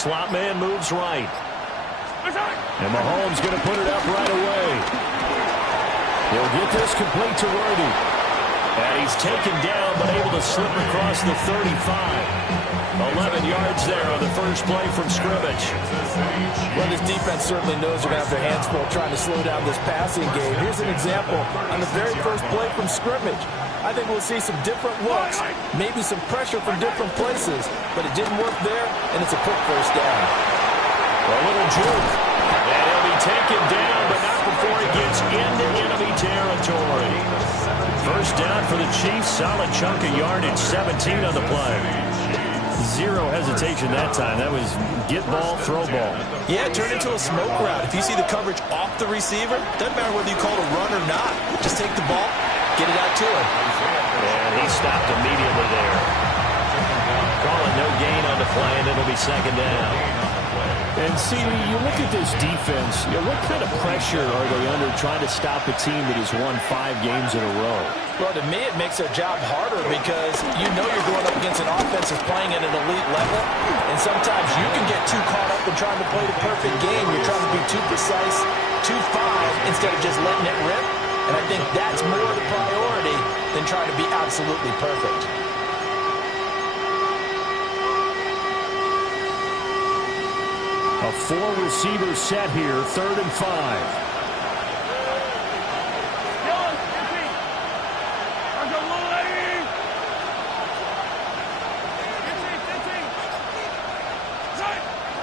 slot man moves right. And Mahomes going to put it up right away. He'll get this complete to Worthy. And he's taken down, but able to slip across the 35. 11 yards there on the first play from scrimmage. Well, this defense certainly knows they're going to have their hands full trying to slow down this passing game. Here's an example on the very first play from scrimmage. I think we'll see some different looks, maybe some pressure from different places, but it didn't work there, and it's a quick first down. A little juke, and he'll be taken down, but not before he gets into enemy territory. First down for the Chiefs, solid chunk of yardage, 17 on the play. Zero hesitation that time. That was get ball, throw ball. Yeah, it turned into a smoke route. If you see the coverage off the receiver, doesn't matter whether you call it a run or not. Just take the ball, get it out to him. And he stopped immediately there. Calling no gain on the play, and it'll be second down. And see, you look at this defense, what kind of pressure are they under trying to stop a team that has won 5 games in a row? Well, to me, it makes their job harder because you know you're going up against an offense that's playing at an elite level, and sometimes you can get too caught up in trying to play the perfect game. You're trying to be too precise, too fine, instead of just letting it rip. And I think that's more the priority than trying to be absolutely perfect. A 4-receiver set here, 3rd and 5.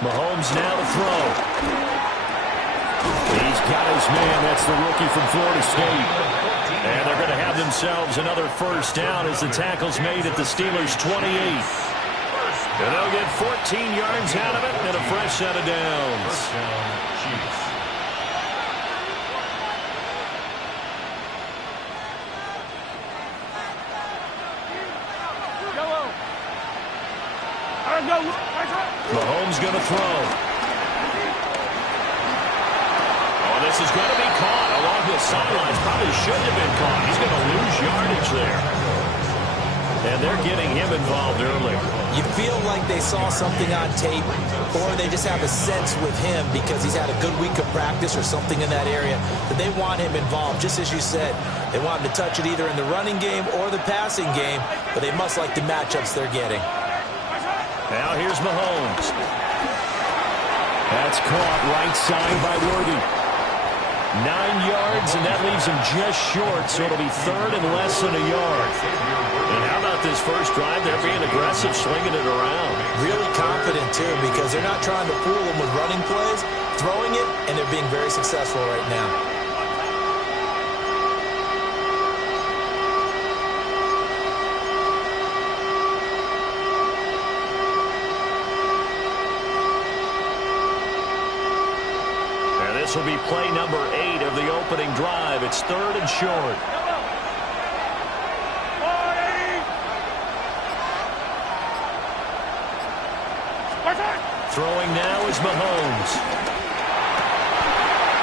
Mahomes now to throw. He's got his man. That's the rookie from Florida State. And they're going to have themselves another first down as the tackle's made at the Steelers' 28. And they'll get 14 yards out of it and a fresh set of downs. Mahomes going to throw. Oh, this is going to be caught along the sidelines. Probably shouldn't have been caught. He's going to lose yardage there. And they're getting him involved early. You feel like they saw something on tape, or they just have a sense with him because he's had a good week of practice or something in that area that they want him involved. Just as you said, they want him to touch it either in the running game or the passing game, but they must like the matchups they're getting. Now here's Mahomes. That's caught right side by Worthy. 9 yards, and that leaves him just short, so it'll be 3rd and less than a yard. And how about this first drive? They're being aggressive, slinging it around. Really confident, too, because they're not trying to fool them with running plays, throwing it, and they're being very successful right now. This will be play number 8 of the opening drive. It's 3rd and short. Throwing now is Mahomes.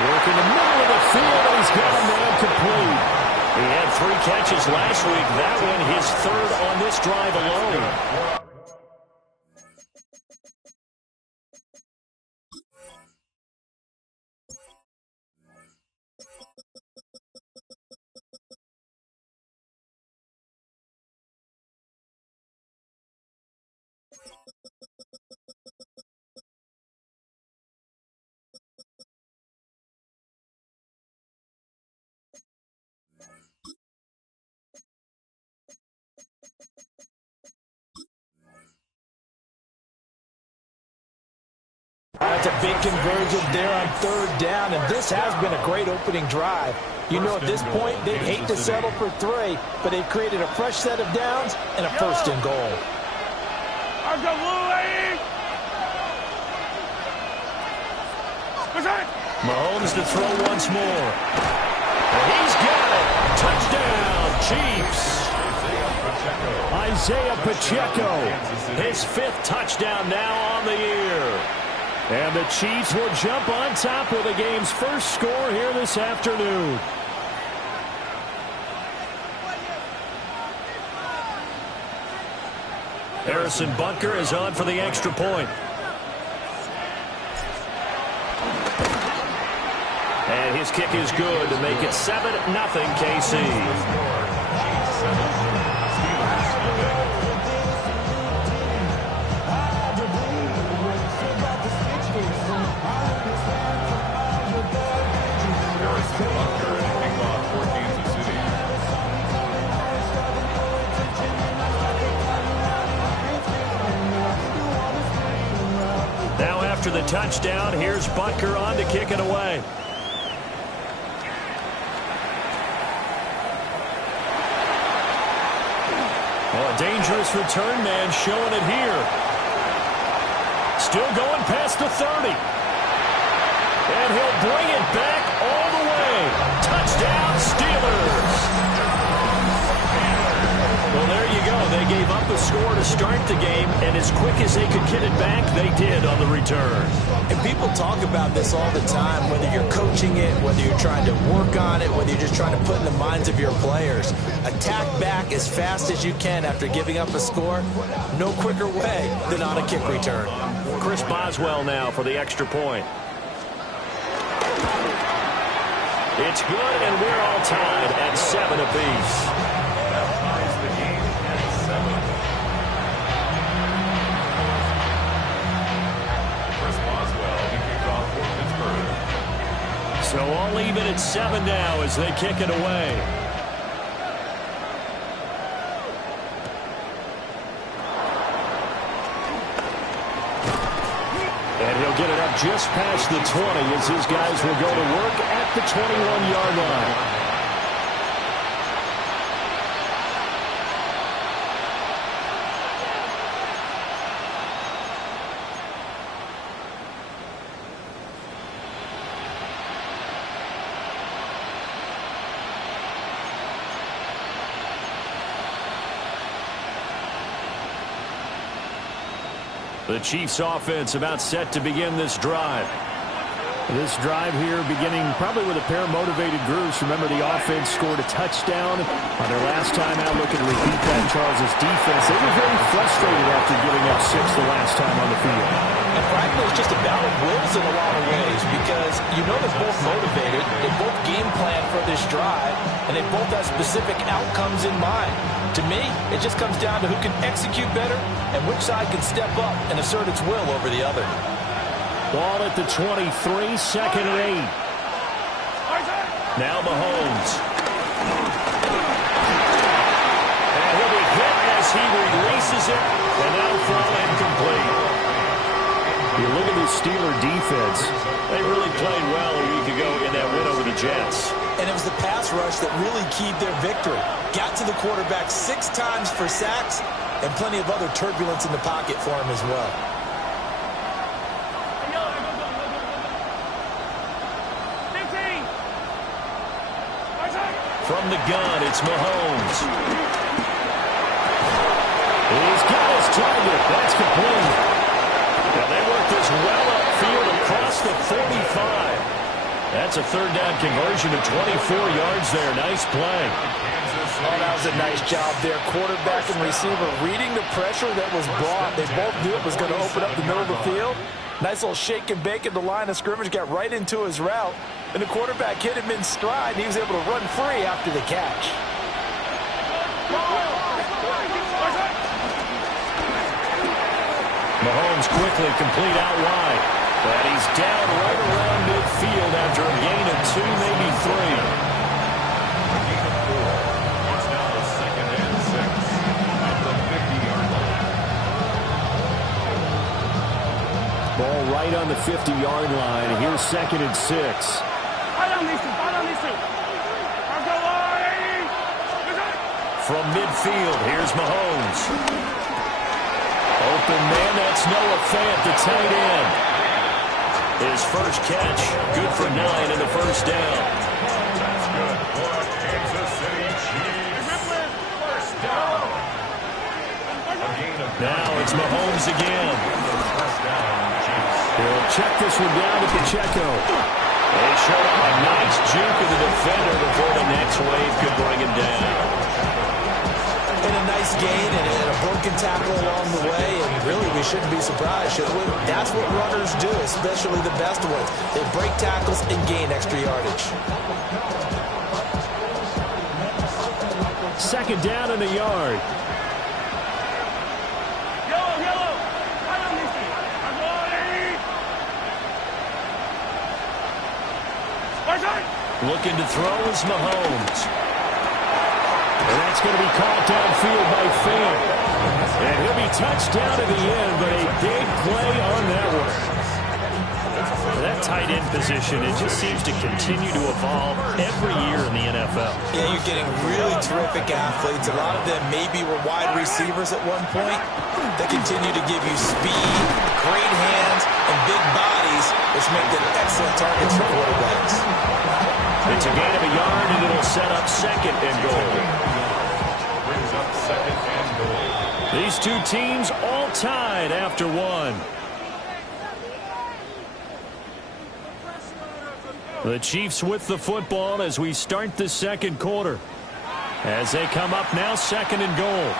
Work in the middle of the field, and he's got a man complete. He had 3 catches last week. That one his 3rd on this drive alone. That's a big conversion there on 3rd down, and this has been a great opening drive. You know, at this point, they'd hate to settle for 3, but they've created a fresh set of downs and a 1st and goal. Mahomes to throw once more. And he's got it. Touchdown, Chiefs. Isaiah Pacheco, his 5th touchdown now on the year. And the Chiefs will jump on top with the game's first score here this afternoon. Harrison Butker is on for the extra point. his kick is good to make it 7-0 KC. Now after the touchdown, here's Butker on to kick it away. Oh, a dangerous return man showing it here. Still going past the 30. And he'll bring it back all the way. Touchdown, Steelers. Well, there you go. They gave up a score to start the game, and as quick as they could get it back, they did on the return. And people talk about this all the time, whether you're coaching it, whether you're trying to work on it, whether you're just trying to put in the minds of your players. Attack back as fast as you can after giving up a score. No quicker way than on a kick return. Chris Boswell now for the extra point. It's good, and we're all tied at 7 apiece. So all even at 7 now as they kick it away. And he'll get it up just past the 20 as his guys will go to work at the 21-yard line. The Chiefs offense about set to begin this drive. This drive here beginning probably with a pair of motivated groups. Remember, the offense scored a touchdown on their last time out. Looking to repeat that. Charles' defense, they were very frustrated after giving up 6 the last time on the field. And frankly, it's just a battle of wills in a lot of ways because you know they're both motivated. They both game plan for this drive, and they both have specific outcomes in mind. To me, it just comes down to who can execute better and which side can step up and assert its will over the other. Ball at the 23, 2nd and 8. Now Mahomes. And he'll be hit as he releases it, and that'll throw incomplete. You look at the Steeler defense. They really played well a week ago in that win over the Jets. And it was the pass rush that really keyed their victory. Got to the quarterback 6 times for sacks and plenty of other turbulence in the pocket for him as well. From the gun, it's Mahomes. He's got his target. That's complete. Now they work this well upfield across the 45. That's a 3rd down conversion of 24 yards there. Nice play. Oh, that was a nice job there. Quarterback and receiver reading the pressure that was brought. They both knew it was going to open up the middle of the field. Nice little shake and bake at the line of scrimmage. Got right into his route. And the quarterback hit him in stride, and he was able to run free after the catch. Mahomes quickly complete out wide. But he's down right around midfield after a gain of 2, maybe 3. It's now 2nd and 6 at the 50-yard line. Ball right on the 50-yard line. Here's 2nd and 6. From midfield, here's Mahomes. Open man, that's Noah Fant, the tight end. His first catch, good for 9 in the first down. That's good for Kansas City Chiefs. First down. Now it's Mahomes again. He'll check this one down to Pacheco. They showed up a nice juke of the defender before the next wave could bring him down. And a nice gain and a broken tackle along the way. And really, we shouldn't be surprised, should we? That's what runners do, especially the best ones. They break tackles and gain extra yardage. Second down in a yard. Looking to throw is Mahomes. And that's going to be caught downfield by Fant. And he'll be touched down to the end, but a big play on that one. That tight end position, it just seems to continue to evolve every year in the NFL. Yeah, you're getting really terrific athletes. A lot of them maybe were wide receivers at one point. They continue to give you speed, great hands, and big bodies, which make them excellent targets for quarterbacks. It's a gain of a yard, and it'll set up second and goal. Brings up second and goal. These two teams all tied after one. The Chiefs with the football as we start the second quarter. As they come up now, second and goal.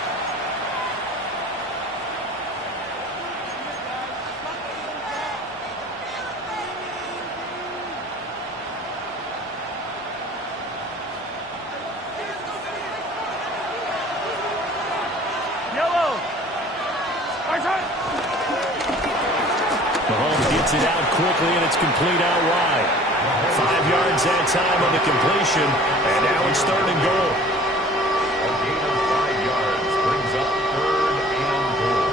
Mahomes gets it out quickly, and it's complete out wide. 5 yards that time on the completion, and now it's third and goal. A gain of 5 yards brings up third and goal.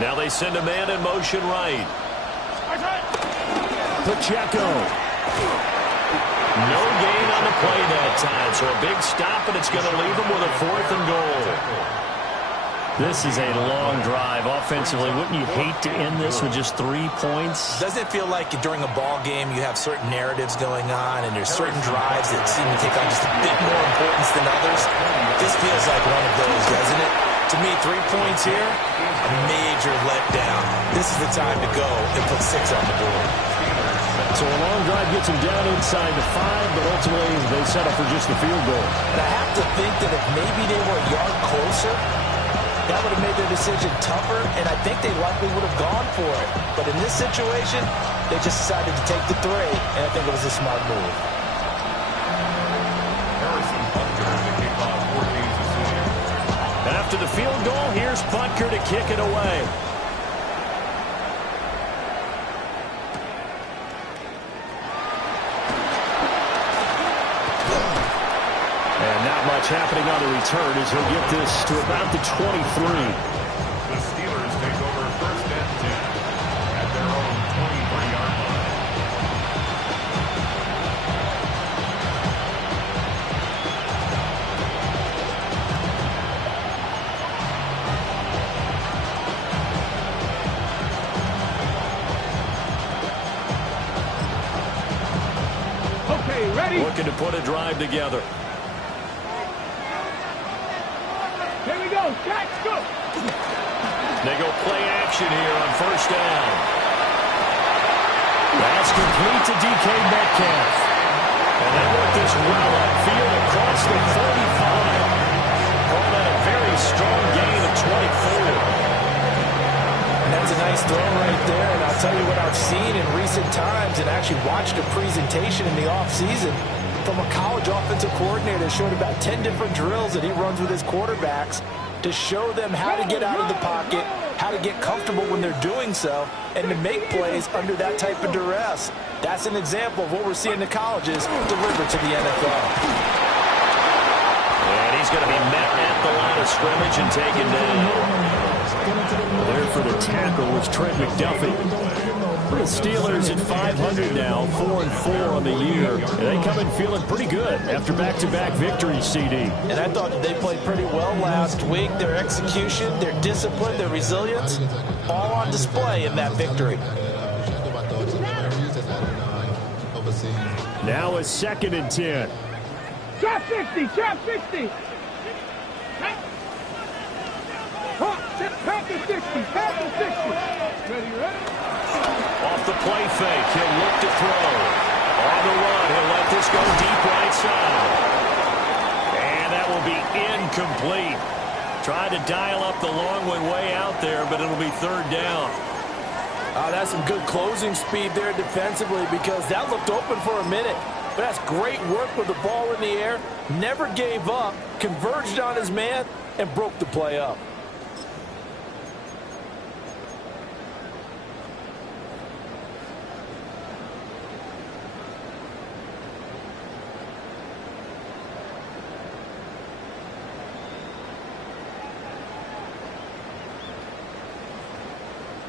Now they send a man in motion right. Pacheco. No gain on the play that time, so a big stop, and it's going to leave him with a fourth and goal. This is a long drive offensively. Wouldn't you hate to end this with just 3 points? Doesn't it feel like during a ball game you have certain narratives going on and there's certain drives that seem to take on just a bit more importance than others? This feels like one of those, doesn't it? To me, 3 points here, a major letdown. This is the time to go and put 6 on the board. So a long drive gets him down inside the 5, but ultimately they settle for just the field goal. And I have to think that if maybe they were a yard closer, that would have made their decision tougher, and I think they likely would have gone for it. But in this situation, they just decided to take the 3, and I think it was a smart move. After the field goal, here's Butker to kick it away. And not much happening on the return as he'll get this to about the 23. The Steelers take over first and 10 at their own 23-yard line. Looking to put a drive together. Here we go. Catch, go. They go play action here on first down. That's complete to DK Metcalf. And they work this well upfield across the 45. Call that a very strong gain of 24. And that's a nice throw right there, and I'll tell you what I've seen in recent times and actually watched a presentation in the offseason from a college offensive coordinator that showed about 10 different drills that he runs with his quarterbacks to show them how to get out of the pocket, how to get comfortable when they're doing so, and to make plays under that type of duress. That's an example of what we're seeing the colleges deliver to the NFL. And he's going to be met at the line of scrimmage and taken down. There for the tackle was Trent McDuffie. The Steelers at 500 now, 4-4 on the year. And they come in feeling pretty good after back-to-back victories, CD. And I thought that they played pretty well last week. Their execution, their discipline, their resilience, all on display in that victory. Now a second and 10. Trap 50, trap 50. Trap to 60, trap to 60. play fake. He'll look to throw. On the run, he'll let this go deep right side. And that will be incomplete. Tried to dial up the long one way out there, but it'll be third down. That's some good closing speed there defensively because that looked open for a minute. But that's great work with the ball in the air. Never gave up, converged on his man, and broke the play up.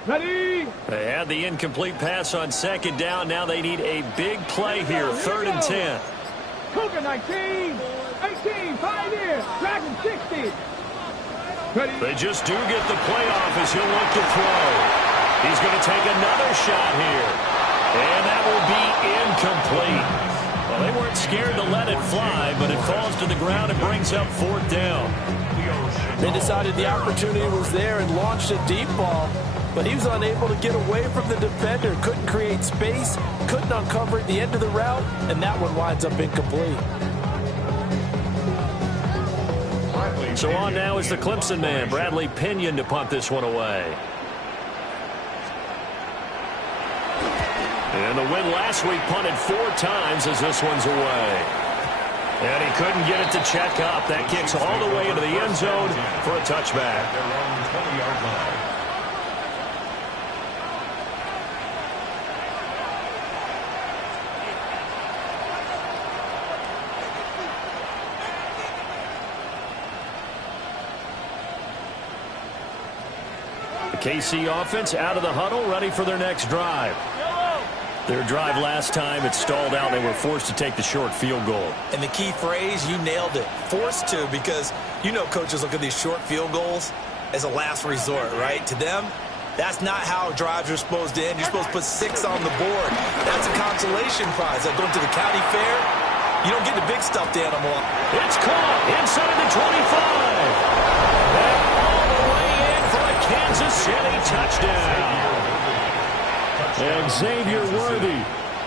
Ready? They had the incomplete pass on second down. Now they need a big play here, third and 10. Cougar 19, 18, 5 years, Dragon 60. Ready? They just do get the play off as he'll look to throw. He's going to take another shot here. And that will be incomplete. Well, they weren't scared to let it fly, but it falls to the ground and brings up fourth down. They decided the opportunity was there and launched a deep ball. But he was unable to get away from the defender, couldn't create space, couldn't uncover the end of the route, and that one winds up incomplete. So on now is the Clemson man, Bradley Pinion, to punt this one away. And the win last week punted 4 times as this one's away. And he couldn't get it to check up. That kicks all the way into the end zone for a touchback. Their own 20-yard line. The KC offense out of the huddle, ready for their next drive. Their drive last time, it stalled out. They were forced to take the short field goal. And the key phrase, you nailed it. Forced to, because you know coaches look at these short field goals as a last resort, right? To them, that's not how drives are supposed to end. You're supposed to put 6 on the board. That's a consolation prize. Like going to the county fair, you don't get the big stuffed animal. It's caught inside the 25. And all the way in for a Kansas City touchdown. And Xavier Worthy,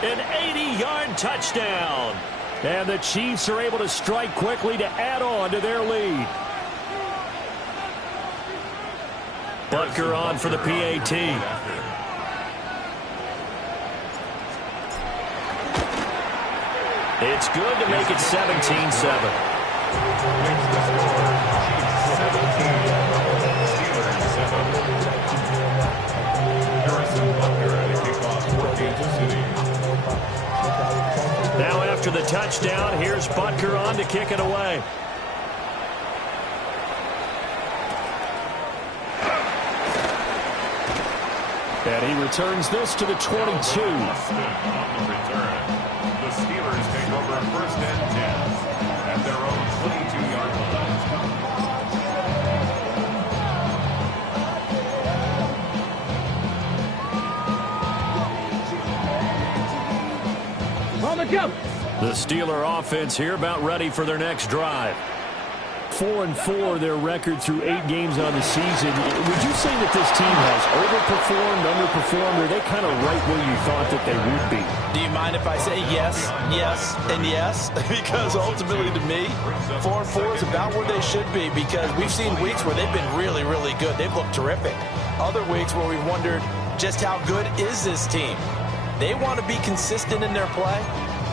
an 80-yard touchdown. And the Chiefs are able to strike quickly to add on to their lead. Butker on for the PAT. It's good to make it 17-7. Now after the touchdown, here's Butker on to kick it away. And he returns this to the 22. On the return, the Steelers take over first and 10 at their own 22-yard On the jump. The Steeler offense here about ready for their next drive. 4-4 their record through 8 games on the season. Would you say that this team has overperformed, underperformed, or are they kind of right where you thought that they would be? Do you mind if I say yes, yes, and yes? Because ultimately to me, 4-4 is about where they should be because we've seen weeks where they've been really, really good. They've looked terrific. Other weeks where we've wondered just how good is this team? They want to be consistent in their play,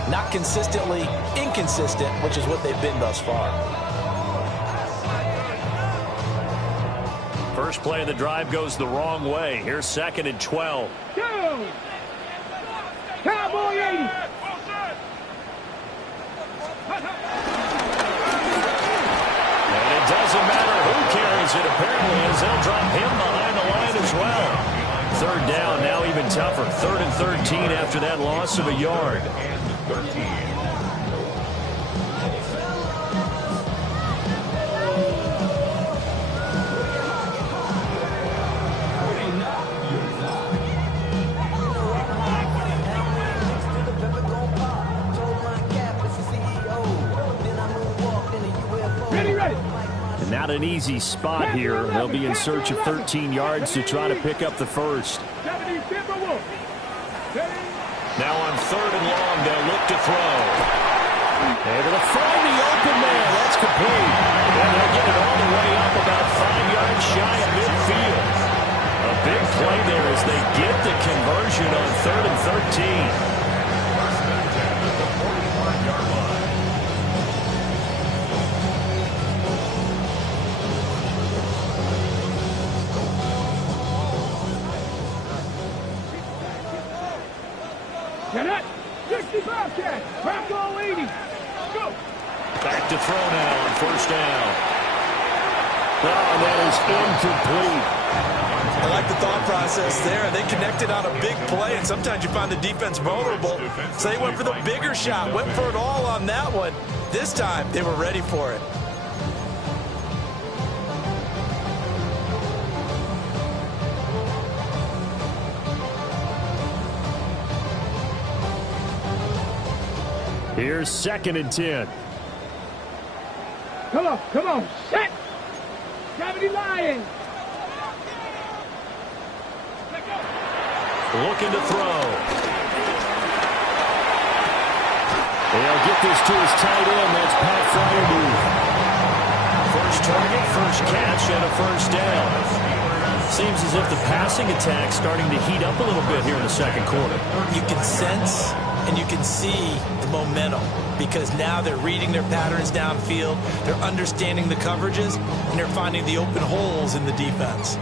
not consistently inconsistent, which is what they've been thus far. First play of the drive goes the wrong way. Here's 2nd and 12. Go! Cowboy 80. And it doesn't matter who carries it, apparently, as they'll drop him behind the line as well. 3rd down, now even tougher. 3rd and 13 after that loss of a yard. and 13. Not an easy spot here. They'll be in search of 13 yards to try to pick up the first. Now on 3rd and long, they'll look to throw. Able to find the open man. That's complete. And they'll get it all the way up about 5 yards shy of midfield. A big play there as they get the conversion on 3rd and 13. Get it! 65 catch! Back goal 80! Go! Back to throw now on 1st down. Oh, that is incomplete. I like the thought process there. They connected on a big play, and sometimes you find the defense vulnerable. So they went for the bigger shot, went for it all on that one. This time, they were ready for it. Here's 2nd and 10. Come on, set! Gravity Lions! Looking to throw. They'll get this to his tight end. That's Pat Fryermuth. First target, first catch, and a 1st down. Seems as if the passing attack's starting to heat up a little bit here in the 2nd quarter. You can sense and you can see the momentum because now they're reading their patterns downfield, they're understanding the coverages, and they're finding the open holes in the defense.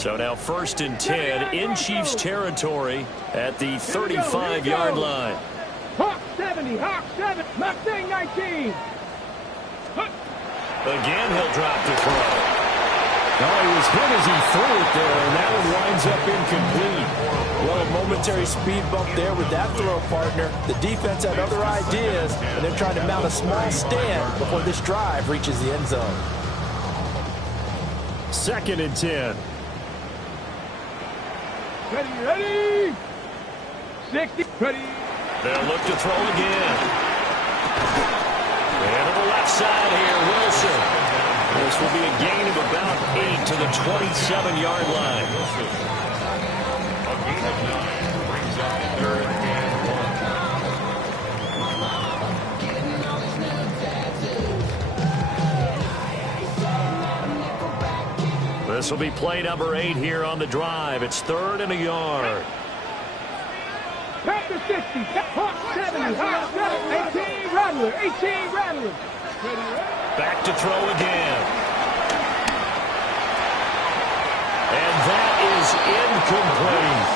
So now 1st and 10 in Chiefs territory at the 35-yard line. Hawk 70, Hawk 7, Mustang 19. Again, he'll drop the throw. No, he was hit as he threw it there, and that one winds up incomplete. Well, a momentary speed bump there with that throw, partner. The defense had other ideas, and they're trying to mount a small stand before this drive reaches the end zone. 2nd and 10. Ready! 60, ready! They'll look to throw again. And to the left side here, Wilson. This will be a gain of about 8 to the 27-yard line. A gain of 9 brings up 3rd and 1. This will be play number 8 here on the drive. It's 3rd and a yard. Back to 60, Hawk 70, Hawk 7, 18, Rattler, 18, Rattler. Back to throw again. And that is incomplete.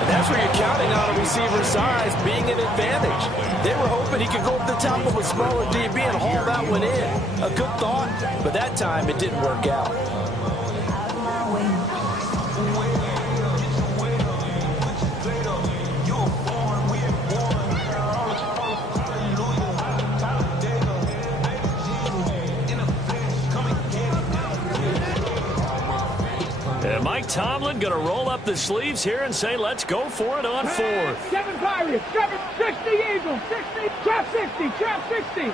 And that's where you're counting on a receiver's size being an advantage. They were hoping he could go up the top of a smaller DB and haul that one in. A good thought, but that time it didn't work out. And Mike Tomlin going to roll up the sleeves here and say, let's go for it on 4th. 7 Pirates, 60 Eagles, 60, trap 60, trap 60.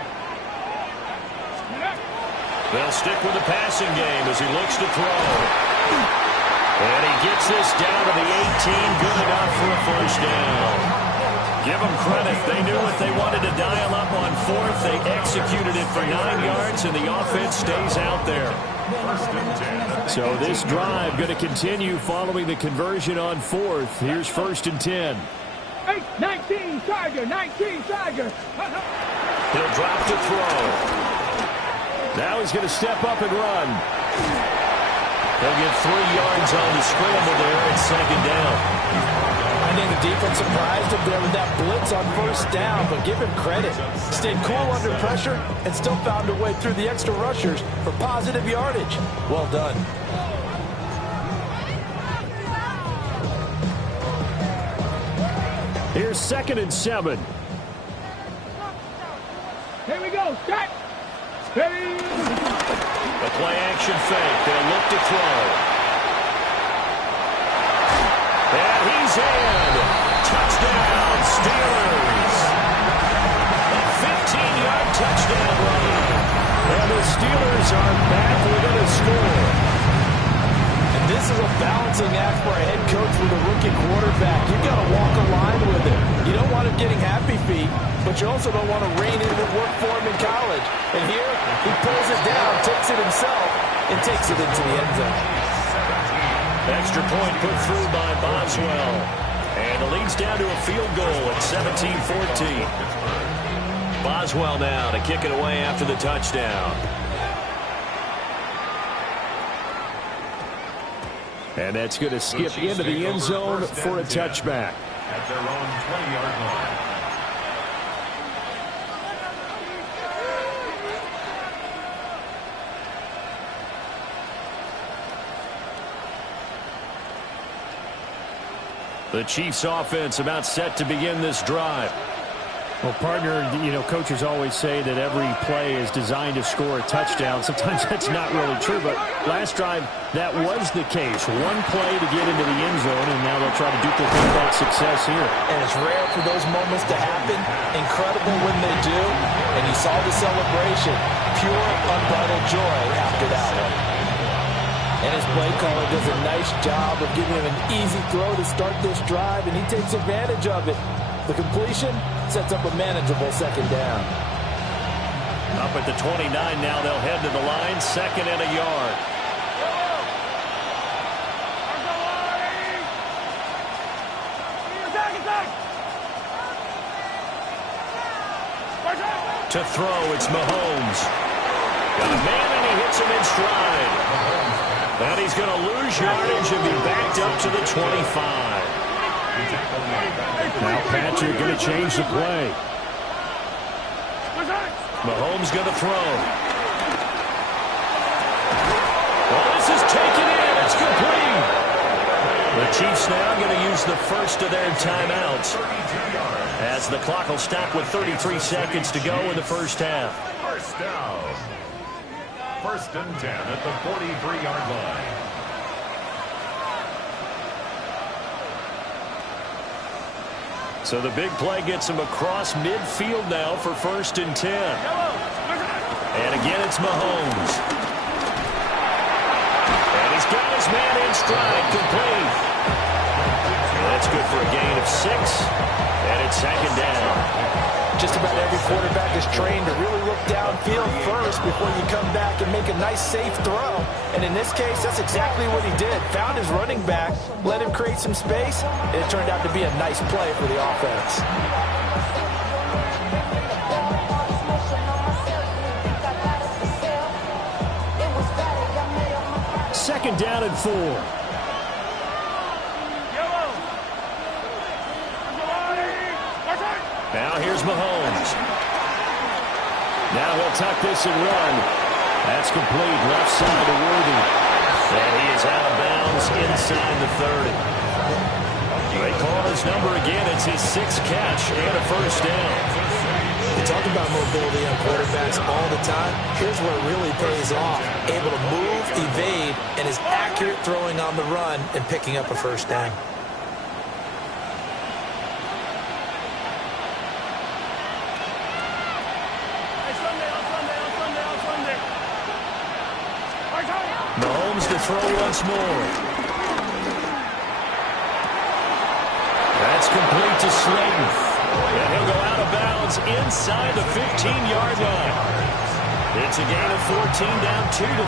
They'll stick with the passing game as he looks to throw. And he gets this down to the 18, good enough for a 1st down. Give them credit. They knew what they wanted to dial up on 4th. They executed it for 9 yards, and the offense stays out there. So this drive going to continue following the conversion on 4th. Here's 1st and 10. 19, Tiger, 19, Tiger. He'll drop to throw. Now he's going to step up and run. He'll get 3 yards on the scramble there at 2nd down. I think the defense surprised him there with that blitz on 1st down, but give him credit. Stayed cool under pressure and still found a way through the extra rushers for positive yardage. Well done. Here's 2nd and 7. Here we go, start. Ready. A play action fake. They'll look to throw. And he's in. Touchdown, Steelers. A 15-yard touchdown run. And the Steelers are back within a score. And this is a balancing act for a head coach with a rookie quarterback. You've got to walk a line with it. You don't want him getting happy feet, but you also don't want to rein in what worked for him in college. And here, he pulls it down, takes it himself, and takes it into the end zone. Extra point put through by Boswell. And the lead's down to a field goal at 17-14. Boswell now to kick it away after the touchdown. And that's going to skip into the end zone for a touchback. At their own 20-yard line. The Chiefs offense about set to begin this drive. Well, partner, coaches always say that every play is designed to score a touchdown. Sometimes that's not really true, but last drive, that was the case. One play to get into the end zone, and now they'll try to duplicate that success here. And it's rare for those moments to happen. Incredible when they do. And you saw the celebration. Pure, unbridled joy after that one. And his play caller does a nice job of giving him an easy throw to start this drive, and he takes advantage of it. The completion sets up a manageable second down. Up at the 29 now, they'll head to the line, 2nd and a yard. To throw, it's Mahomes. Got a man, and he hits him in stride. And he's going to lose yardage and be backed up to the 25. Now Patrick going to change the play. Mahomes going to throw. Well, this is taken in. It's complete. The Chiefs now going to use the first of their timeouts as the clock will stop with 33 seconds to go in the first half. First down. 1st and 10 at the 43-yard line. So the big play gets him across midfield now for 1st and 10. And again, it's Mahomes. And he's got his man in stride, complete. And that's good for a gain of 6. And it's 2nd down. Just about every quarterback is trained to really look downfield first before you come back and make a nice, safe throw. And in this case, that's exactly what he did. Found his running back, let him create some space, and it turned out to be a nice play for the offense. Second down and 4. Now here's Mahomes. Now he'll tuck this and run. That's complete, left side to Worthy. And he is out of bounds inside the 30. They call his number again. It's his 6th catch and a first down. We talk about mobility on quarterbacks all the time. Here's where it really pays off. Able to move, evade, and is accurate throwing on the run and picking up a first down. Mahomes to throw once more. That's complete to Slayton. And he'll go out of bounds inside the 15-yard line. It's a gain of 14, down 2 to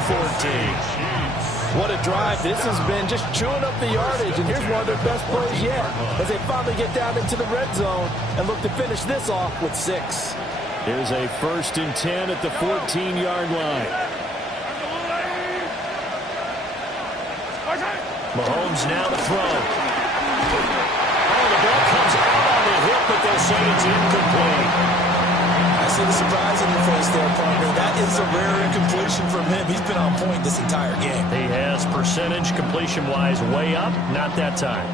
14. What a drive. This has been just chewing up the yardage, and here's one of their best plays yet as they finally get down into the red zone and look to finish this off with 6. Here's a 1st and 10 at the 14-yard line. Mahomes now to throw. Oh, the ball comes out on the hip, but they'll say it's incomplete. I see the surprise in your face there, partner. That is a rare incompletion from him. He's been on point this entire game. He has percentage completion-wise way up, not that time.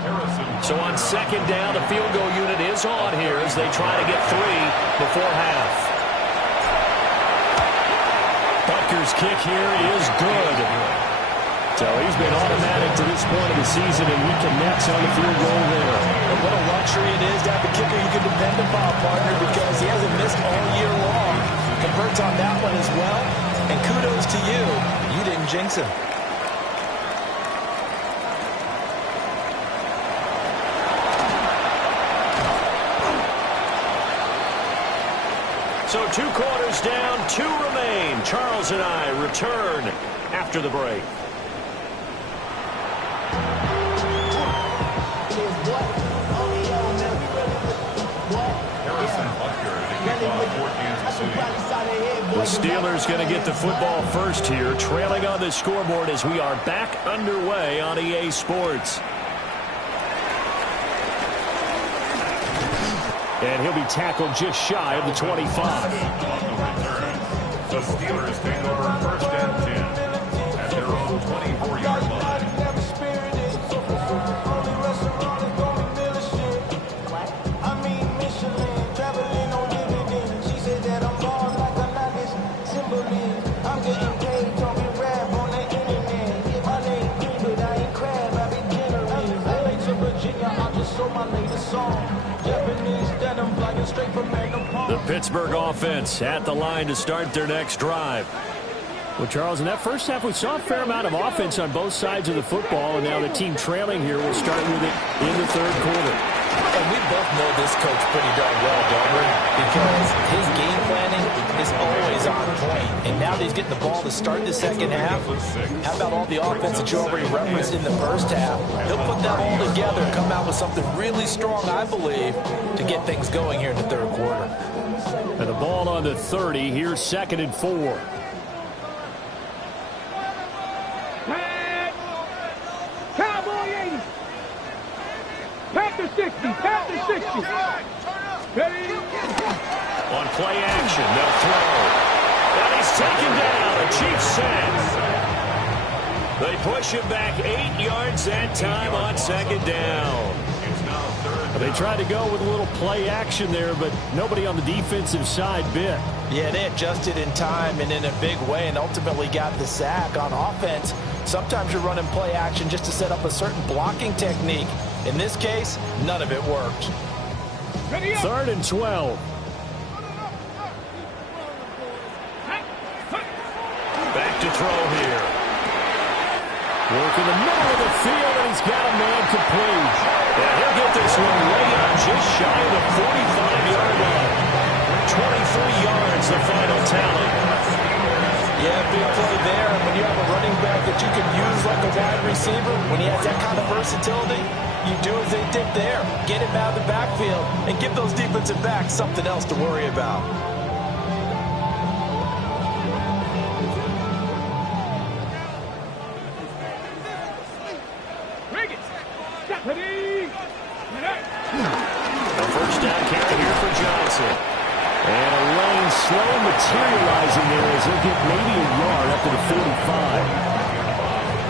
So on 2nd down, the field goal unit is on here as they try to get 3 before half. Butker's kick here is good. So he's been automatic to this point of the season, and he connects on the field goal there. And what a luxury it is to have a kicker you can depend upon, partner, because he hasn't missed all year long. Converts on that one as well, and kudos to you. You didn't jinx him. So 2 quarters down, 2 remain. Charles and I return after the break. The Steelers going to get the football first here, trailing on the scoreboard as we are back underway on EA Sports. And he'll be tackled just shy of the 25. The Steelers take over first and 10 at their own 24-yard line. The Pittsburgh offense at the line to start their next drive. Well, Charles, in that first half, we saw a fair amount of offense on both sides of the football, and now the team trailing here will start with it in the third quarter. And we both know this coach pretty darn well, don't we? Because his game planning is always on point. And now that he's getting the ball to start the second half, how about all the offense that you already referenced in the first half? He'll put that all together and come out with something really strong, I believe, to get things going here in the third quarter. And the ball on the 30. Here's 2nd and 4. Cowboy 80. Pack the 60. Pack the 60. Ready? On play action, they'll throw. And he's taken down. A Chiefs sack. They push him back 8 yards that time on 2nd down. They tried to go with a little play action there, but nobody on the defensive side bit. Yeah, they adjusted in time and in a big way and ultimately got the sack. On offense, sometimes you're running play action just to set up a certain blocking technique. In this case, none of it worked. 3rd and 12. Back to throw here. Work in the middle of the field, and he's got a man complete. And he'll get this one way up just shy of the 45-yard line. 23 yards, the final tally. Yeah, big play there. And when you have a running back that you can use like a wide receiver, when he has that kind of versatility, you do as they did there. Get him out of the backfield and give those defensive backs something else to worry about. A first down carry here for Johnson. And a lane slow materializing there as he'll get maybe a yard up to the 45.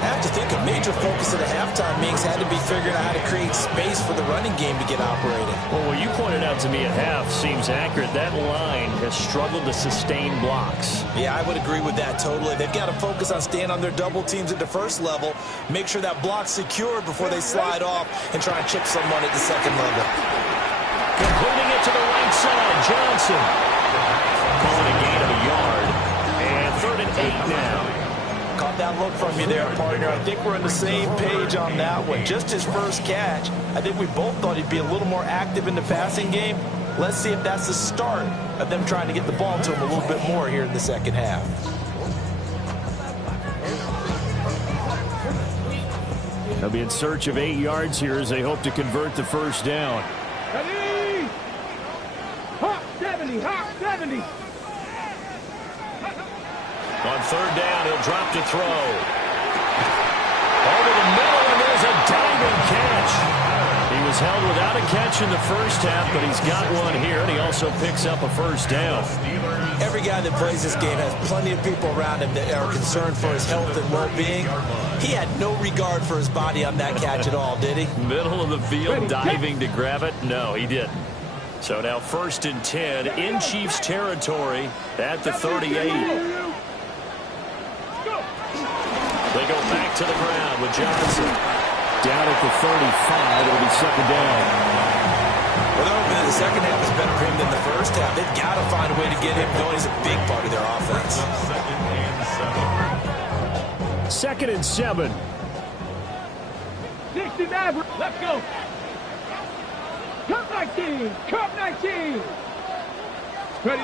I have to think a major focus of the halftime meetings had to be figuring out how to create space for the running game to get operated. Well, what you pointed out to me at half seems accurate. That line has struggled to sustain blocks. Yeah, I would agree with that totally. They've got to focus on staying on their double teams at the first level, make sure that block's secured before they slide off and try and chip someone at the second level. Completing it to the right side, Johnson. Calling a gain of a yard. And 3rd and 8 now. Caught that look from you there, partner. I think we're on the same page on that one. Just his first catch. I think we both thought he'd be a little more active in the passing game. Let's see if that's the start of them trying to get the ball to him a little bit more here in the second half. They'll be in search of 8 yards here as they hope to convert the first down. Ready? Hawk 70. Hawk 70. On 3rd down, he'll drop to throw. Over the middle, and there's a diving catch. He was held without a catch in the first half, but he's got one here, and he also picks up a first down. Every guy that plays this game has plenty of people around him that are concerned for his health and well-being. He had no regard for his body on that catch at all, did he? Middle of the field, diving to grab it? No, he didn't. So now 1st and 10 in Chiefs territory at the 38. They go back to the ground with Johnson. Down at the 35, it'll be 2nd down. Well, the second half is better for him than the first half. They've got to find a way to get him going. He's a big part of their offense. 2nd and 7. 69. Let's go. Cup 19. Cup 19. Ready?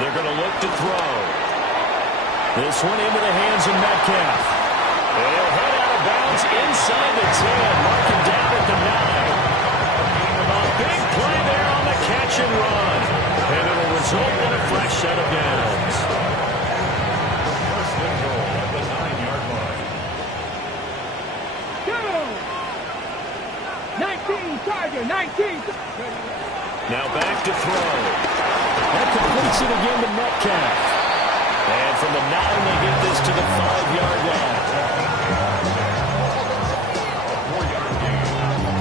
They're going to look to throw. This one into the hands of Metcalf. They'll head out of bounds inside the 10. Mark it down at the 9. A big play there on the catch and run. And it'll result in a fresh set of downs. First and goal at the 9-yard line. Go! 19, Tiger, 19. Now back to throw. That completes it again to Metcalf. And from the 9, they get this to the 5-yard line. A 4-yard gain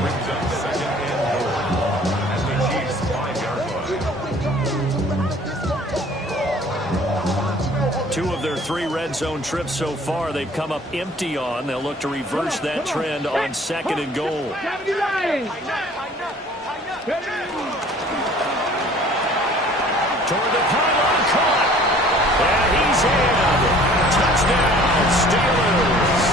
brings up second and goal at the Chiefs' 5-yard line. 2 of their 3 red zone trips so far, they've come up empty on. They'll look to reverse that trend on second and goal. 79. Toward the pylon, caught. And he's in. Touchdown, Steelers.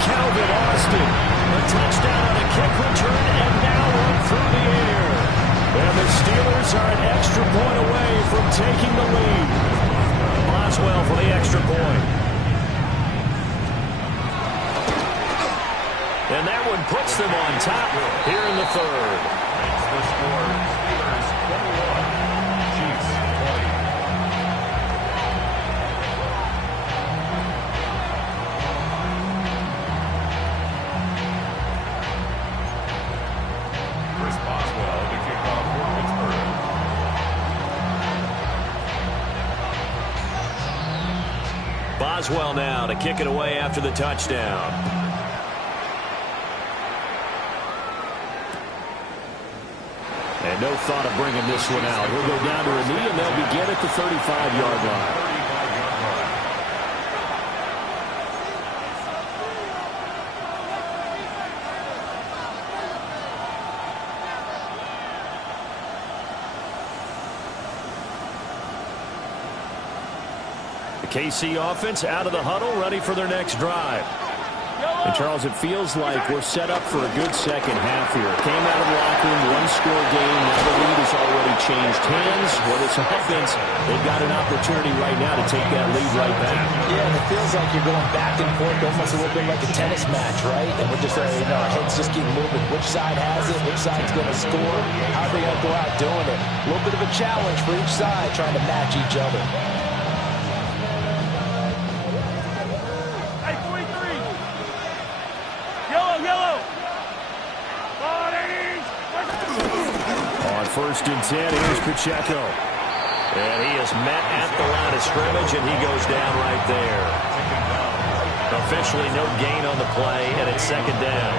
Calvin Austin, a touchdown on a kick return, and now up through the air. And the Steelers are an extra point away from taking the lead. Boswell for the extra point. And that one puts them on top here in the third. Makes the score Steelers 21, Chiefs 20. Chris Boswell to kick off for Pittsburgh. Boswell now to kick it away after the touchdown. And no thought of bringing this one out. He'll go down to a knee, and they'll begin at the 35-yard line. 35-yard line. The KC offense out of the huddle, ready for their next drive. And, Charles, it feels like we're set up for a good second half here. Came out of the locker room, one-score game. Now the lead has already changed hands. Well, it's offense. They've got an opportunity right now to take that lead right back. Yeah, and it feels like you're going back and forth, almost a little bit like a tennis match, right? And we're just, our heads just keep moving. Which side has it? Which side's going to score? How are they going to go out doing it? A little bit of a challenge for each side, trying to match each other. First and 10, here's Pacheco. And he is met at the line of scrimmage, and he goes down right there. Officially no gain on the play, and it's second down.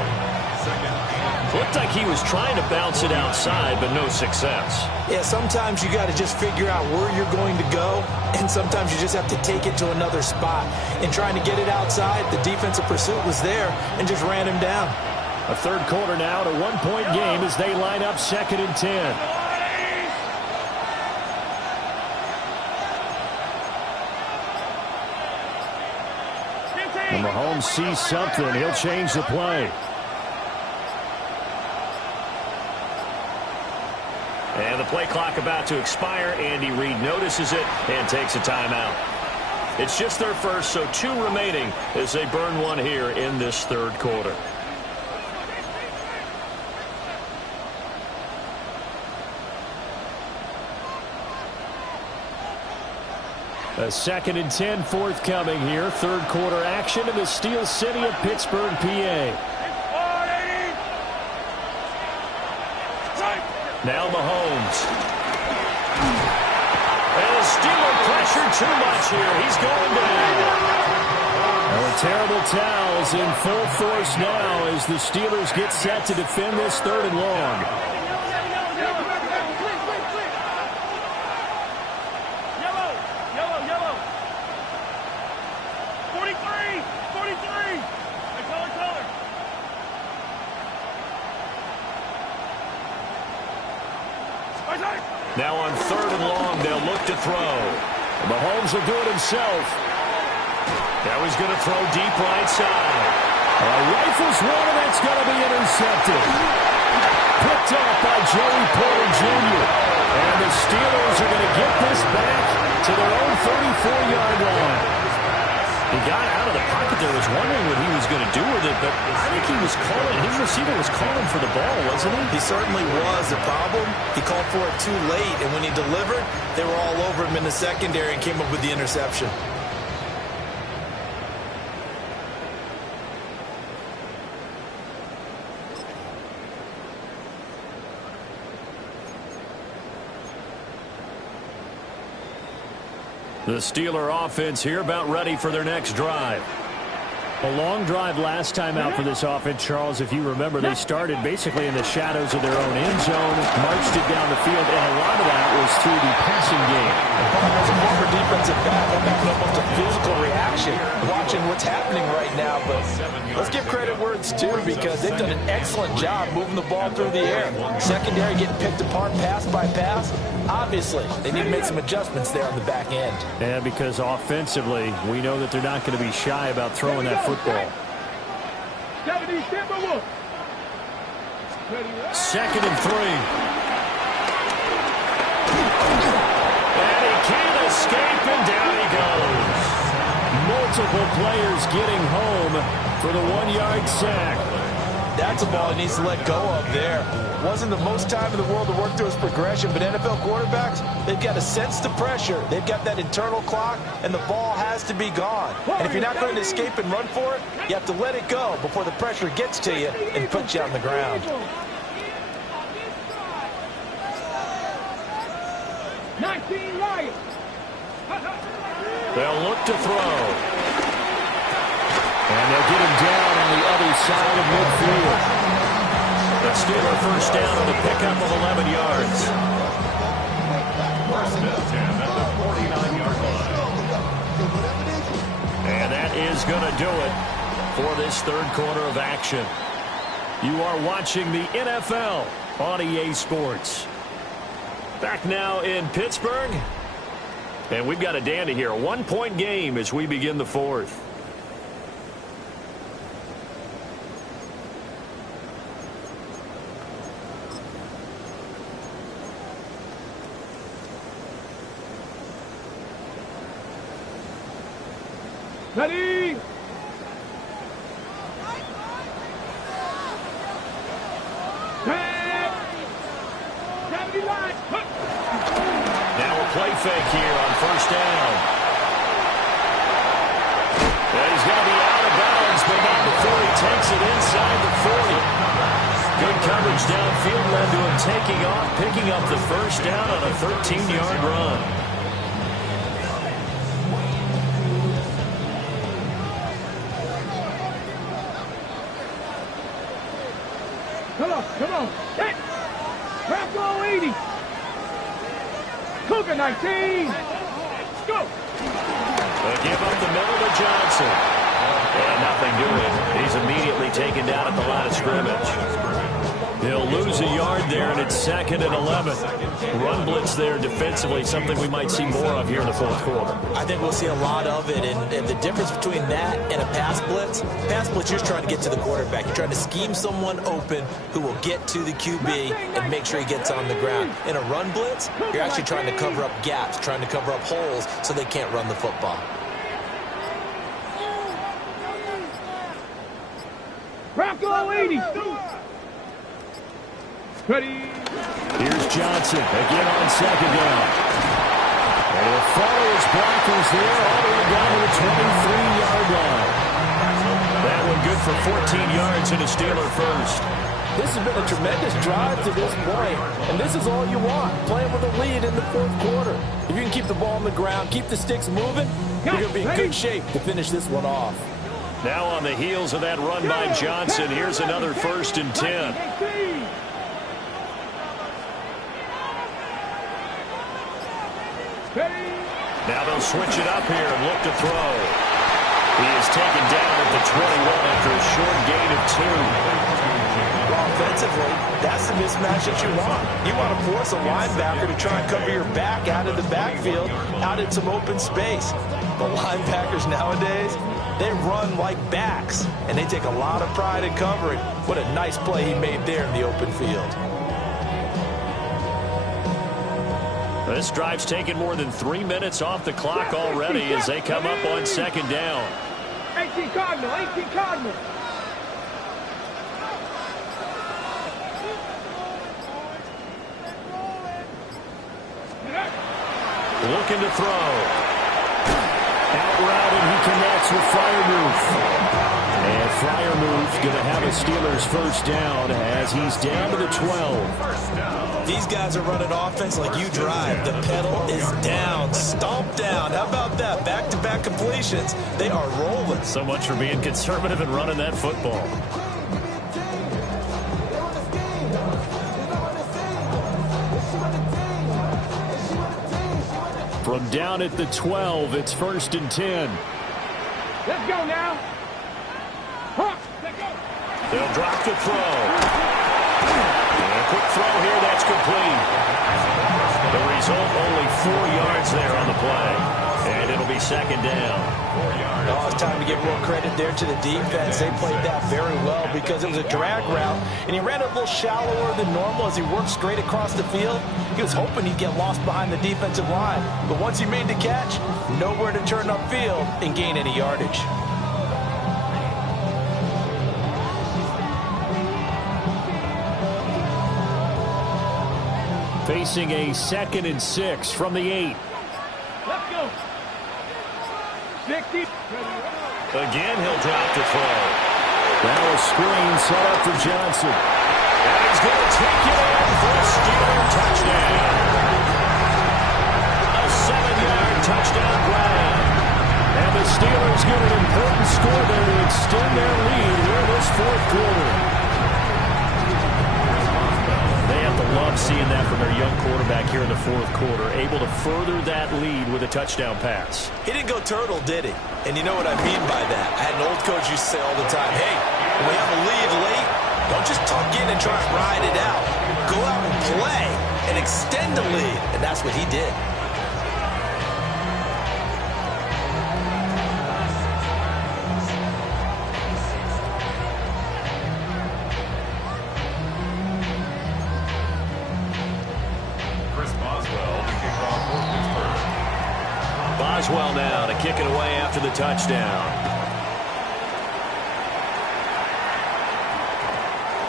Looked like he was trying to bounce it outside, but no success. Yeah, sometimes you got to just figure out where you're going to go, and sometimes you just have to take it to another spot. In trying to get it outside, the defensive pursuit was there and just ran him down. A third quarter now, a one-point game as they line up second and 10. And Mahomes sees something. He'll change the play. And the play clock about to expire. Andy Reid notices it and takes a timeout. It's just their first, so 2 remaining as they burn one here in this third quarter. A second and 10 forthcoming here. Third quarter action in the Steel City of Pittsburgh, PA. Now Mahomes. And the Steeler pressured too much here. He's going down. Well, a terrible towels in full force now as the Steelers get set to defend this third and long. Now on third and long, they'll look to throw. Mahomes will do it himself. Now he's going to throw deep right side. Rifles one, and it's going to be intercepted. Picked picked off by Joey Porter Jr. And the Steelers are going to get this back to their own 34-yard line. He got out of the pocket there, was wondering what he was going to do with it, but I think he was calling, his receiver was calling for the ball, wasn't he? He certainly was. The problem, he called for it too late, and when he delivered, they were all over him in the secondary and came up with the interception. The Steeler offense here about ready for their next drive. A long drive last time out for this offense, Charles. If you remember, they started basically in the shadows of their own end zone, marched it down the field, and a lot of that was through the passing game. As a former defensive back, I'm having almost a physical reaction watching what's happening right now. But let's give credit where it's due because they've done an excellent job moving the ball through the air. Secondary getting picked apart pass by pass. Obviously, they need to make some adjustments there on the back end. Yeah, because offensively, we know that they're not going to be shy about throwing that football. 2nd and 3. And he can't escape, and down he goes. Multiple players getting home for the 1-yard sack. That's a ball he needs to let go of there. Wasn't the most time in the world to work through his progression, but NFL quarterbacks, they've got to sense the pressure. They've got that internal clock, and the ball has to be gone. And if you're not going to escape and run for it, you have to let it go before the pressure gets to you and puts you on the ground. 19 Lions. They'll look to throw. And they'll get him down on the other side of midfield. The Steeler first down on a pickup of 11 yards. First and 10 at the 49-yard line. And that is going to do it for this third quarter of action. You are watching the NFL on EA Sports. Back now in Pittsburgh. And we've got a dandy here. A 1-point game as we begin the fourth. Ready? Now a play fake here on first down. And he's going to be out of bounds, but not before he takes it inside the 40. Good coverage downfield led to him taking off, picking up the first down on a 13-yard run. Come on. Hit. Bronco 80. Cougar 19. Go. They give up the middle to Johnson. And nothing doing. He's immediately taken down at the line of scrimmage. He'll lose a yard there, and it's 2nd and 11. Run blitz there defensively, something we might see more of here in the fourth quarter. I think we'll see a lot of it, and the difference between that and a pass blitz, you're just trying to get to the quarterback. You're trying to scheme someone open who will get to the QB and make sure he gets on the ground. In a run blitz, you're actually trying to cover up gaps, trying to cover up holes so they can't run the football. Bronco 80. Ready. Here's Johnson again on 2nd down. And he'll follow his blockers there all the way down to the 23-yard line. That one good for 14 yards and a Steeler first. This has been a tremendous drive to this point, and this is all you want, playing with a lead in the fourth quarter. If you can keep the ball on the ground, keep the sticks moving, you're going to be in good shape to finish this one off. Now on the heels of that run by Johnson, here's another 1st and 10. Now they'll switch it up here and look to throw. He is taken down at the 21 after a short gain of 2. Well, offensively, that's the mismatch that you want. You want to force a linebacker to try and cover your back out of the backfield, out in some open space. The linebackers nowadays, they run like backs, and they take a lot of pride in covering. What a nice play he made there in the open field. This drive's taken more than 3 minutes off the clock already as they come up on second down. 18 Cardinal, 18 Cardinal. Looking to throw. Out route, and he connects with Freiermuth. And Freiermuth going to have a Steelers first down as he's down to the 12. These guys are running offense like you drive. The pedal is down, stomp down. How about that? Back-to-back completions. They are rolling. So much for being conservative and running that football. From down at the 12, it's 1st and 10. Let's go now. Huh, let's go. They'll drop the throw. And a quick throw here, that's complete. The result, only 4 yards there on the play. And it'll be second down. 4 yards. Oh, it's time to give real credit there to the defense. They played that very well because it was a drag route, and he ran a little shallower than normal as he worked straight across the field. He was hoping he'd get lost behind the defensive line, but once he made the catch, nowhere to turn upfield and gain any yardage. Facing a 2nd and 6 from the 8. Let's go. 60. Again, he'll drop the throw. Now a screen set up for Johnson. And he's going to take it in for a Steeler touchdown. A 7-yard touchdown grab. And the Steelers get an important score there to extend their lead here in this 4th quarter. They have to love seeing that from their young quarterback here in the 4th quarter, able to further that lead with a touchdown pass. He didn't go turtle, did he? And you know what I mean by that. I had an old coach used to say all the time, hey, when we have a lead late, don't just tuck in and try and ride it out. Go out and play and extend the lead. And that's what he did. Boswell now to kick it away after the touchdown.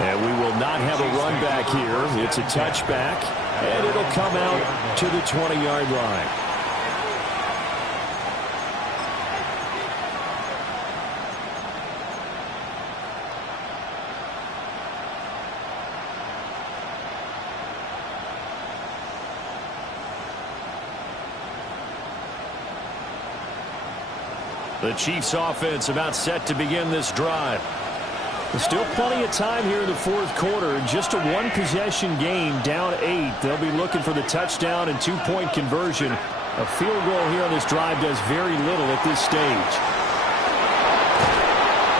And we will not have a run back here. It's a touchback, and it'll come out to the 20-yard line. The Chiefs offense about set to begin this drive. There's still plenty of time here in the 4th quarter. Just a 1-possession game, down 8. They'll be looking for the touchdown and 2-point conversion. A field goal here on this drive does very little at this stage.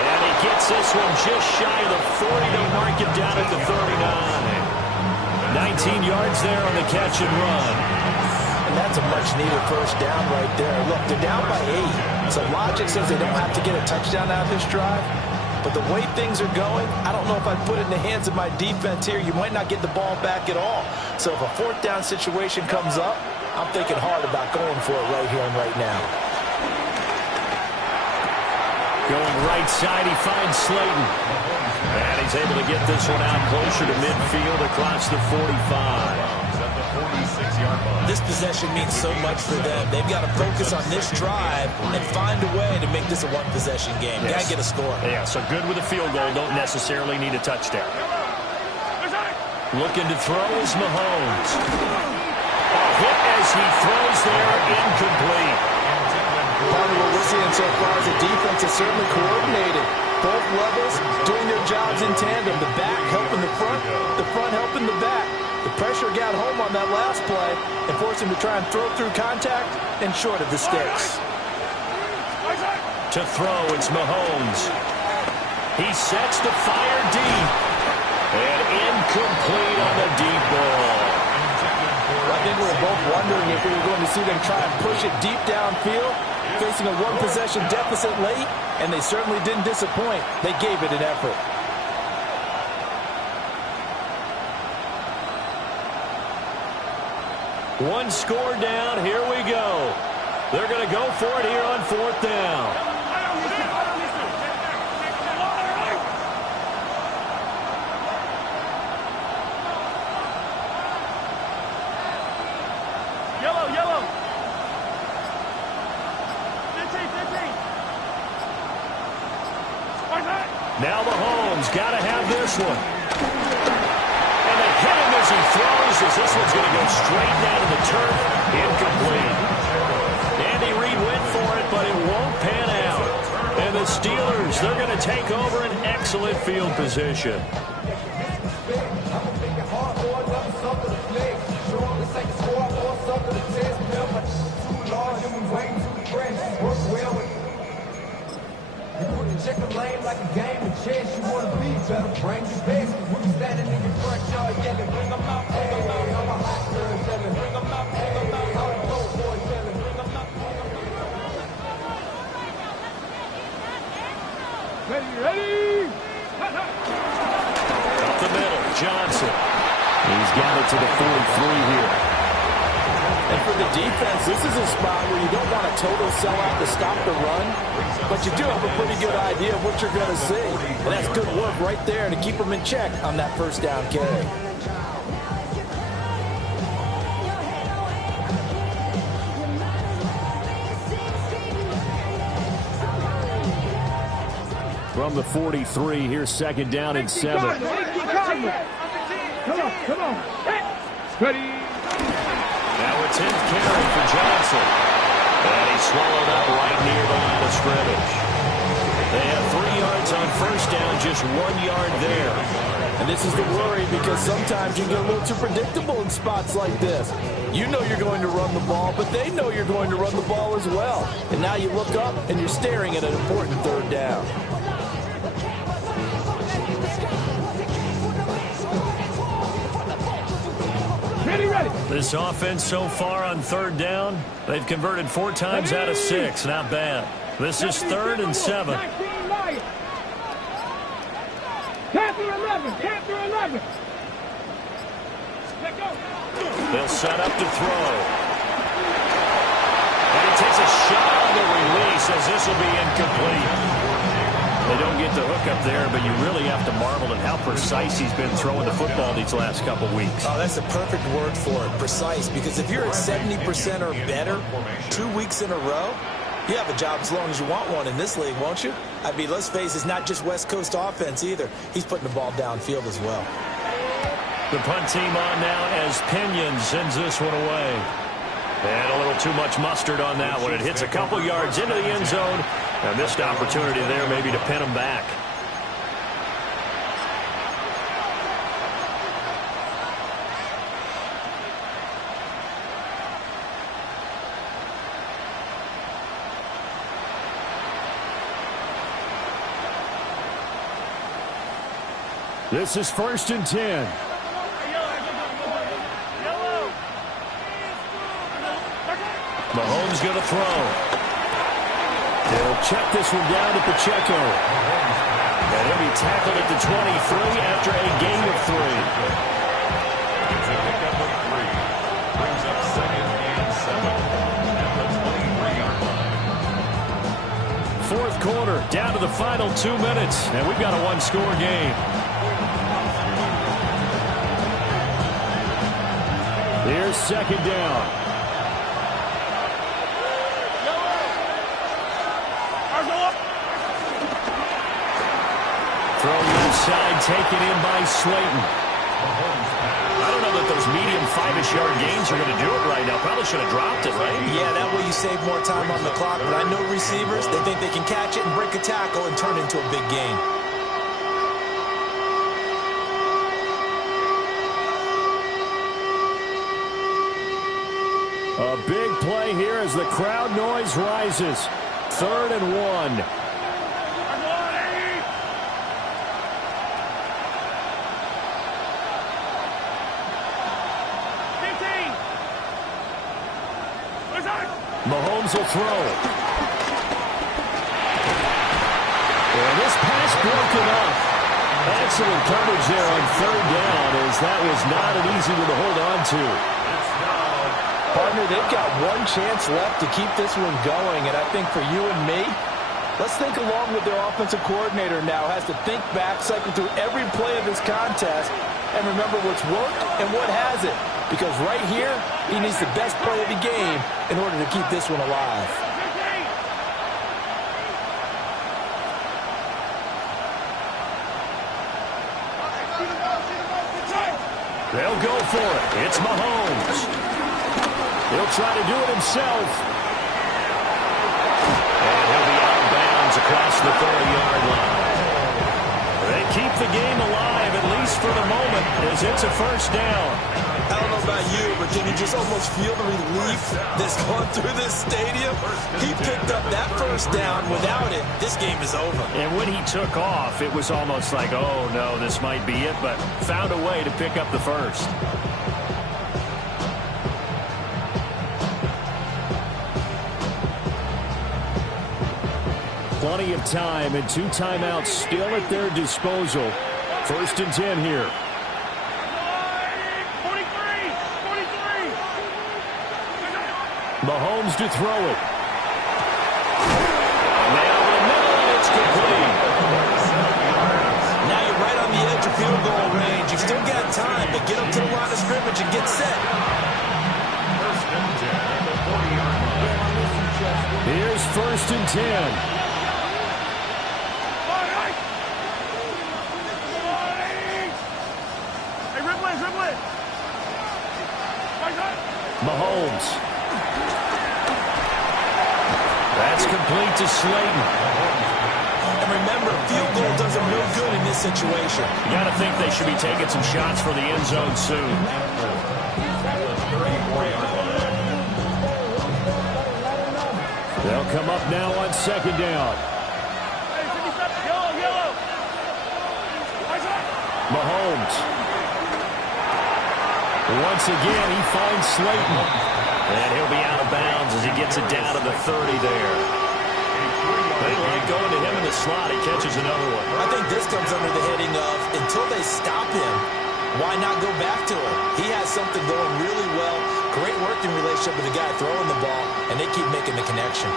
And he gets this one just shy of the 40 to mark it down at the 39. 19 yards there on the catch and run. And that's a much-needed first down right there. Look, they're down by 8. So logic says they don't have to get a touchdown out of this drive. But the way things are going, I don't know if I'd put it in the hands of my defense here. You might not get the ball back at all. So if a 4th down situation comes up, I'm thinking hard about going for it right here and right now. Going right side, he finds Slayton. And he's able to get this one out closer to midfield across the 45. This possession means so much for them. They've got to focus on this drive and find a way to make this a 1-possession game. Yes. Got to get a score. Yeah, so good with a field goal. Don't necessarily need a touchdown. Looking to throw is Mahomes. A hit as he throws there, incomplete. Part of what we're seeing so far is the defense is certainly coordinated. Both levels doing their jobs in tandem. The back helping the front helping the back. The pressure got home on that last play and forced him to try and throw through contact and short of the sticks. To throw, it's Mahomes. He sets to fire deep. And incomplete on the deep ball. I think we were both wondering if we were going to see them try and push it deep downfield, facing a 1-possession deficit late, and they certainly didn't disappoint. They gave it an effort. One score down. Here we go. They're going to go for it here on 4th down. Yellow. 15. Now Mahomes got to have this one. And they hit him as he throws, as this one's going to go straight down to the turf. Incomplete. Andy Reid went for it, but it won't pan out. And the Steelers, they're going to take over an excellent field position. Check the lane like a game of chess. You want to be better, bring your best. We be standing in your front yard yelling, bring them out, bring them out. I'm a hot girl yelling, bring them out, bring them out. I'm a dope boy yelling, bring them out, bring them out. Ready. Up the middle, Johnson. He's got it to the 43 here. And for the defense, this is a spot where you don't want a total sellout to stop the run, but you do have a pretty good idea of what you're going to see. And that's good work right there to keep them in check on that first down carry. From the 43, here's 2nd down and 7. Come on. Ready. Now a 10th carry for Johnson. And he's swallowed up right near the line of scrimmage. They have 3 yards on first down, just 1 yard there. And this is the worry because sometimes you get a little too predictable in spots like this. You know you're going to run the ball, but they know you're going to run the ball as well. And now you look up and you're staring at an important 3rd down. Ready. This offense so far on 3rd down, they've converted 4 times out of 6. Not bad. This is 3rd and 7. Panther 11. Let go. They'll set up to throw. And he takes a shot on the release as this will be incomplete. They don't get the hook up there, but you really have to marvel at how precise he's been throwing the football these last couple weeks. Oh, that's the perfect word for it, precise, because if you're at 70% or better 2 weeks in a row, you have a job as long as you want one in this league, won't you? I mean, let's face it, it's not just West Coast offense either. He's putting the ball downfield as well. The punt team on now as Pinion sends this one away. And a little too much mustard on that one. It hits a couple yards into the end zone. A missed opportunity there maybe to pin him back. This is 1st and 10. Mahomes going to throw. They'll check this one down to Pacheco. And he'll be tackled at the 23 after a gain of 3. It's a pickup of 3. Brings up 2nd and 7 at the 23-yard line. 4th quarter, down to the final 2 minutes, and we've got a 1-score game. Here's 2nd down. Throw left side, taken in by Slayton. I don't know that those medium 5-ish yard gains are going to do it right now. Probably should have dropped it, right? Yeah, that way you save more time on the clock. But I know receivers, they think they can catch it and break a tackle and turn it into a big gain. A big play here as the crowd noise rises. 3rd and 1. Mahomes will throw. And this pass broken up. Excellent coverage there on 3rd down, as that was not an easy one to hold on to. It's now Partner, they've got one chance left to keep this one going, and I think for you and me, let's think along with their offensive coordinator now. Has to think back, cycle through every play of this contest, and remember what's worked and what hasn't. Because right here, he needs the best play of the game in order to keep this one alive. They'll go for it. It's Mahomes. He'll try to do it himself. And he'll be out of bounds across the 30-yard line. They keep the game alive, at least for the moment, as it's a first down. I don't know about you, but can you just almost feel the relief that's going through this stadium? He picked up that first down. Without it, this game is over. And when he took off, it was almost like, oh, no, this might be it, but found a way to pick up the first. Plenty of time and 2 timeouts still at their disposal. 1st and 10 here. Mahomes to throw it. Now in the middle, and it's complete. Now you're right on the edge of field goal range. You've still got time to get up to the line of scrimmage and get set. 1st and 10 at the 40-yard line. Here's 1st and 10. Mahomes. That's complete to Slayton. And remember, field goal does them no good in this situation. You got to think they should be taking some shots for the end zone soon. They'll come up now on 2nd down. Mahomes. Once again, he finds Slayton. And he'll be out of bounds as he gets it down to the 30 there. They like going to him in the slot. He catches another one. I think this comes under the heading of, until they stop him, why not go back to him? He has something going really well. Great working relationship with the guy throwing the ball, and they keep making the connection.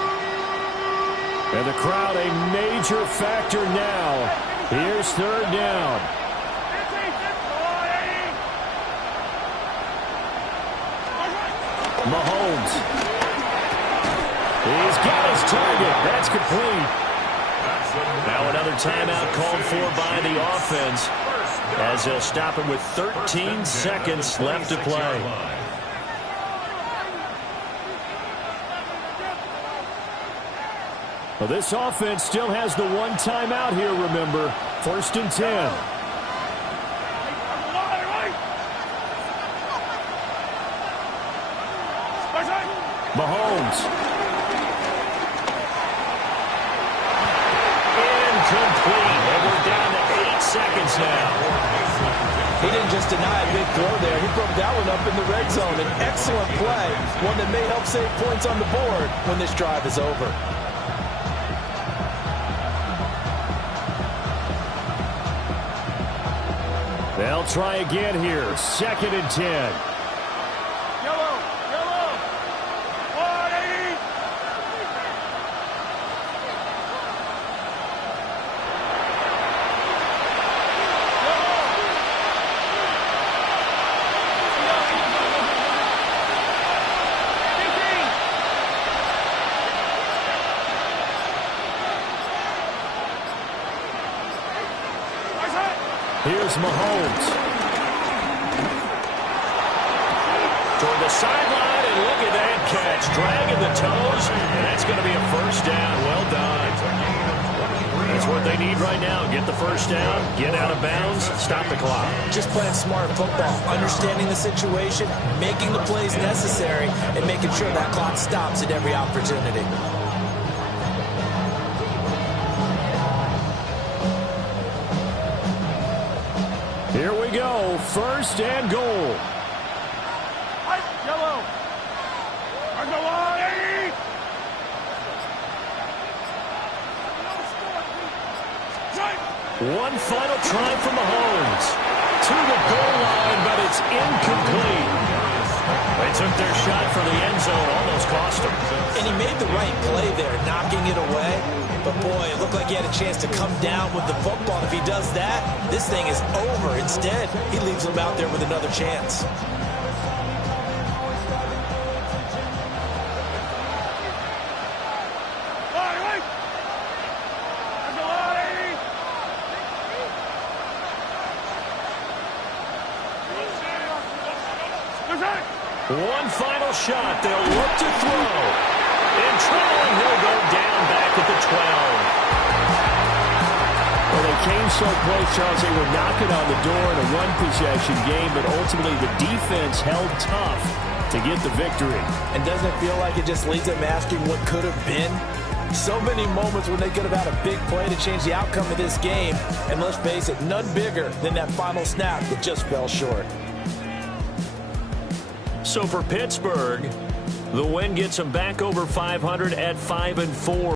And the crowd a major factor now. Here's 3rd down. Mahomes. He's got his target. That's complete. Now another timeout called for by the offense as they'll stop him with 13 seconds left to play. Well, this offense still has the 1 timeout here, remember. 1st and 10. Mahomes. Incomplete. And we're down to 8 seconds now. He didn't just deny a big throw there. He broke that one up in the red zone. An excellent play. One that may help save points on the board when this drive is over. They'll try again here. 2nd and 10. Here's Mahomes. Toward the sideline, and look at that catch. Dragging the toes, and that's going to be a 1st down. Well done. That's what they need right now. Get the 1st down, get out of bounds, stop the clock. Just playing smart football, understanding the situation, making the plays necessary, and making sure that clock stops at every opportunity. Here we go. 1st and goal. One final try for Mahomes. To the goal line, but it's incomplete. They took their shot for the end zone, almost cost them. And he made the right play there, knocking it away. But, boy, it looked like he had a chance to come down with the football. If he does that, this thing is over. Instead, he leaves him out there with another chance. One final shot. They'll look to throw. And trailing, he'll go down back at the 12. Well, they came so close, Charles. They were knocking on the door in a one-possession game, but ultimately the defense held tough to get the victory. And doesn't it feel like it just leads them asking what could have been? So many moments when they could have had a big play to change the outcome of this game. And let's face it, none bigger than that final snap that just fell short. So for Pittsburgh, the win gets them back over 500 at 5-4.